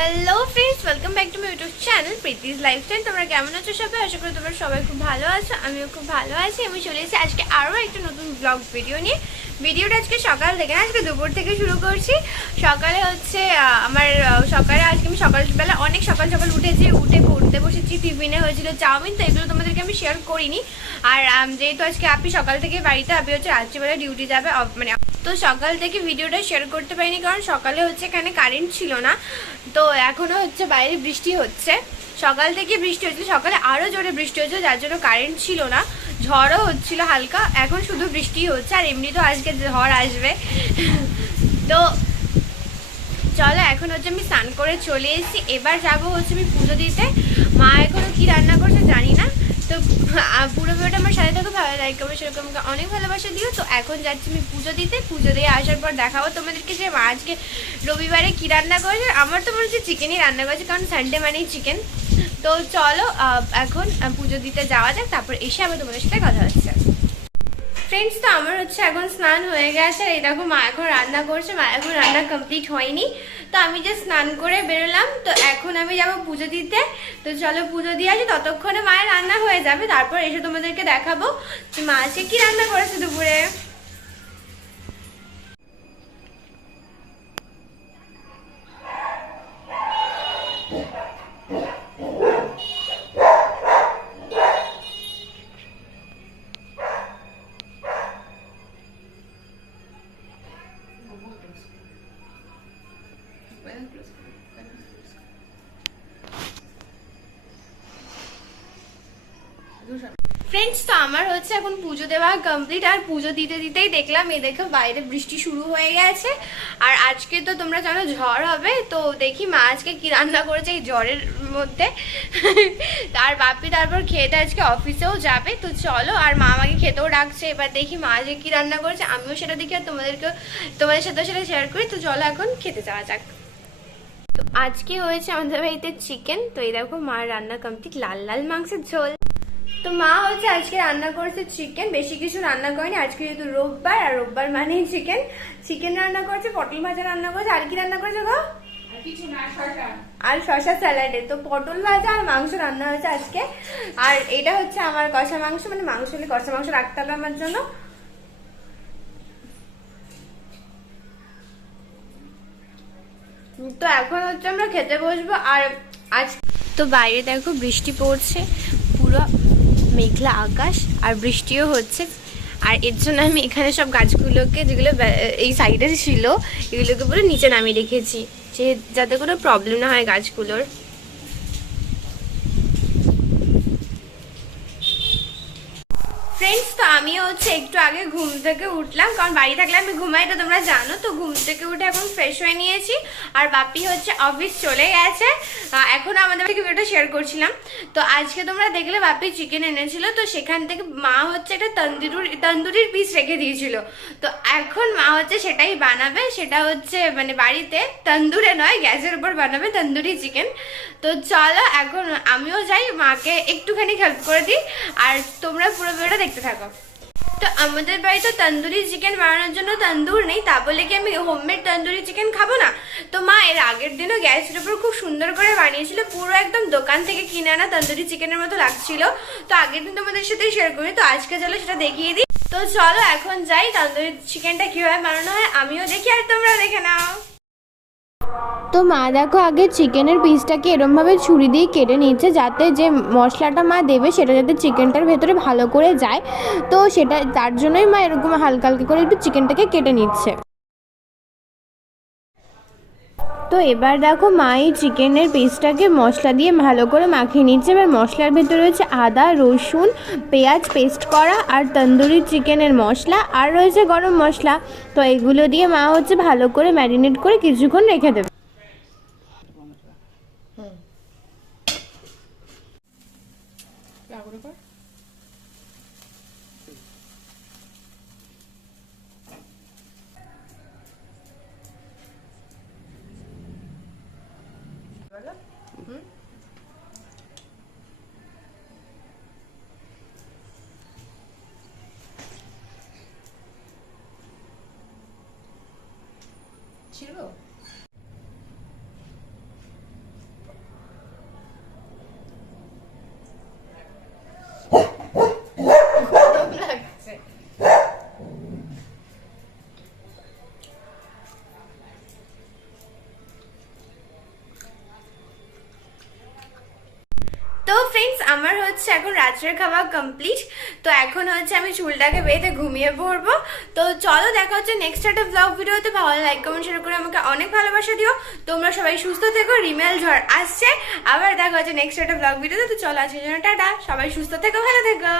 Hello friends, welcome back to my YouTube channel Preeti's lifestyle. তোমরা কেমন আছো সবাই? আশা করি তোমরা সবাই খুব ভালো আছো, আমিও খুব ভালো আছি। আমি চলে এসেছি আজকে আরও একটা নতুন ব্লগ ভিডিও নিয়ে। ভিডিওটা আজকে সকাল থেকে না, আজকে দুপুর থেকে শুরু করছি। সকালে হচ্ছে সকালে আজকে আমি সকালবেলা অনেক সকাল সকাল উঠেছি, উঠে পড়তে বসেছি। টিফিনে হয়েছিল চাউমিন, তো এগুলো তোমাদেরকে আমি শেয়ার করিনি। আর যেহেতু আজকে আপনি সকাল থেকে বাড়িতে, আপনি হচ্ছে রাত্রিবেলা ডিউটি যাবে, মানে তো সকাল থেকে ভিডিওটা শেয়ার করতে পারিনি, কারণ সকালে হচ্ছে এখানে কারেন্ট ছিল না। তো এখনও হচ্ছে বাইরে বৃষ্টি হচ্ছে, সকাল থেকে বৃষ্টি হচ্ছিল, সকালে আরও জোরে বৃষ্টি হচ্ছে, যার জন্য কারেন্ট ছিল না। ঝড়ও হচ্ছিল হালকা, এখন শুধু বৃষ্টি হচ্ছে। আর এমনি তো আজকে ঝড় আসবে। তো চলো, এখন হচ্ছে আমি স্নান করে চলে এসেছি। এবার যাবো হচ্ছে আমি পুজো দিতে। মা এখনও কি রান্না করছে জানি না। তো পুরো ভিডিওটা আমার সাথে থাকো, ভালো লাইক করবে, সেরকম অনেক ভালোবাসা দিও। তো এখন যাচ্ছি আমি পুজো দিতে। পুজো দিয়ে আসার পর দেখাবো তোমাদেরকে যে মা আজকে রবিবারে কি রান্না করেছে। আমার তো মনে হচ্ছে চিকেনই রান্না করেছে, কারণ সানডে মানেই চিকেন। তো চলো এখন পুজো দিতে যাওয়া যাক, তারপর এসে আবার তোমাদের সাথে কথা হচ্ছে। ফ্রেন্ডস, তো আমার হচ্ছে এখন স্নান হয়ে গেছে। এই দেখো মা এখন রান্না করছে, মা এখন রান্না কমপ্লিট হয়নি। তো আমি যে স্নান করে বেরোলাম, তো এখন আমি যাবো পুজো দিতে। তো চলো পুজো দিয়ে আসি, ততক্ষণে মায়ের রান্না হয়ে যাবে, তারপর এসে তোমাদেরকে দেখাবো যে মা আজকে কি রান্না করেছে দুপুরে। ফ্রেন্ডস, তো আমার হচ্ছে এখন পুজো দেওয়া কমপ্লিট। আর পুজো দিতে দিতেই দেখলাম, এই দেখো বাইরে বৃষ্টি শুরু হয়ে গেছে। আর আজকে তো তোমরা জানো ঝড় হবে, তো দেখি মা আজকে কি রান্না করেছে এই ঝড়ের মধ্যে। আর বাপি তারপর খেতে আজকে অফিসেও যাবে। তো চলো, আর মা আমাকে খেতেও ডাকছে। এবার দেখি মা আজকে কি রান্না করেছে, আমিও সেটা দেখি আর তোমাদের সাথে সেটা শেয়ার করি। তো চলো এখন খেতে যাওয়া যাক। তো আজকে হয়েছে আমাদের বাড়িতে চিকেন। তো এই দেখো মার রান্না কমপ্লিট, লাল লাল মাংসের ঝোল। তো মা হচ্ছে আজকে রান্না করেছে চিকেন, বেশি কিছু রান্না করেনি। আজকে যেহেতু রোববার, আর রোববার মানেই চিকেন। চিকেন রান্না করেছে, পটল ভাজা রান্না করেছে। আর কি রান্না করেছে গো? আর শশা স্যালাডে। তো পটল ভাজা আর মাংস রান্না হয়েছে আজকে। আর এটা হচ্ছে আমার কষা মাংস, মানে মাংস হলে কষা মাংস রাখতে হবে আমার জন্য। তো এখন হচ্ছে আমরা খেতে বসবো। আর আজ তো বাইরে দেখো বৃষ্টি পড়ছে, পুরো মেঘলা আকাশ, আর বৃষ্টিও হচ্ছে। আর এর জন্য আমি এখানে সব গাছগুলোকে, যেগুলো এই সাইডে ছিল, এগুলোকে পুরো নিচে নামিয়ে রেখেছি, যাতে কোনো প্রবলেম না হয় গাছগুলোর। ফ্রেন্ডস, তো আমিও হচ্ছে একটু আগে ঘুম থেকে উঠলাম, কারণ বাড়ি থাকলে আমি ঘুমাই, তো তোমরা জানো। তো ঘুম থেকে উঠে এখন ফ্রেশ হয়ে নিয়েছি। আর বাপি হচ্ছে অফিস চলে গেছে। এখন আমাদের থেকে ভিডিওটা শেয়ার করছিলাম। তো আজকে তোমরা দেখলে বাপি চিকেন এনেছিল, তো সেখান থেকে মা হচ্ছে একটা তন্দুরির পিস রেখে দিয়েছিল। তো এখন মা হচ্ছে সেটাই বানাবে। সেটা হচ্ছে মানে বাড়িতে তন্দুরে নয়, গ্যাসের উপর বানাবে তন্দুরি চিকেন। তো চলো এখন আমিও যাই, মাকে একটুখানি হেল্প করে দিই। আর তোমরা পুরো ভিডিওটা দেখতে থাকো। তো আমাদের বাড়িতে তন্দুরি চিকেন বানানোর জন্য তন্দুর নেই, তা বলে কি আমি হোমমেড তন্দুরি চিকেন খাবো না? তো মা এর আগের দিনও গ্যাসের উপর খুব সুন্দর করে বানিয়েছিল, পুরো একদম দোকান থেকে কিনে আনা তন্দুরি চিকেনের মতো লাগছিল। তো আগের দিন তোমাদের সাথে শেয়ার করি, তো আজকে চলো সেটা দেখিয়ে দিই। তো চলো এখন যাই, তন্দুরি চিকেনটা কিভাবে বানানো হয় আমিও দেখি, আর তোমরা দেখে নাও। তো মা দেখো আগে চিকেনের পিসটাকে এরমভাবে ছুরি দিয়ে কেটে নিচ্ছে, যাতে যে মশলাটা মা দেবে সেটা যাতে চিকেনটার ভেতরে ভালো করে যায়। তো সেটা তার জন্যই মা এরকম হালকা হালকা করে একটু চিকেনটাকে কেটে নিচ্ছে। তো এবার দেখো মা এই চিকেনের পিসটাকে মশলা দিয়ে ভালো করে মাখিয়ে নিচ্ছে। এবার মশলার ভেতরে রয়েছে আদা, রসুন, পেঁয়াজ পেস্ট করা, আর তন্দুরি চিকেনের মশলা, আর রয়েছে গরম মশলা। তো এগুলো দিয়ে মা হচ্ছে ভালো করে ম্যারিনেট করে কিছুক্ষণ রেখে দেবে। ছিড়বো? তো ফ্রেন্ডস, আমার হচ্ছে এখন রাত্রের খাওয়া কমপ্লিট। তো এখন হচ্ছে আমি চুলটাকে বেঁধে ঘুমিয়ে পড়বো। তো চলো, দেখা হচ্ছে নেক্সট একটা ব্লগ ভিডিওতে। ভালো লাইক কমেন্ট শেয়ার করে আমাকে অনেক ভালোবাসা দিও। তোমরা সবাই সুস্থ থেকো, রিমেল ঝড় আসছে। আবার দেখা হচ্ছে নেক্সট একটা ব্লগ ভিডিওতে। তো চলো, আজকের জন্য টাটা, সবাই সুস্থ থেকো, ভালো থেকো।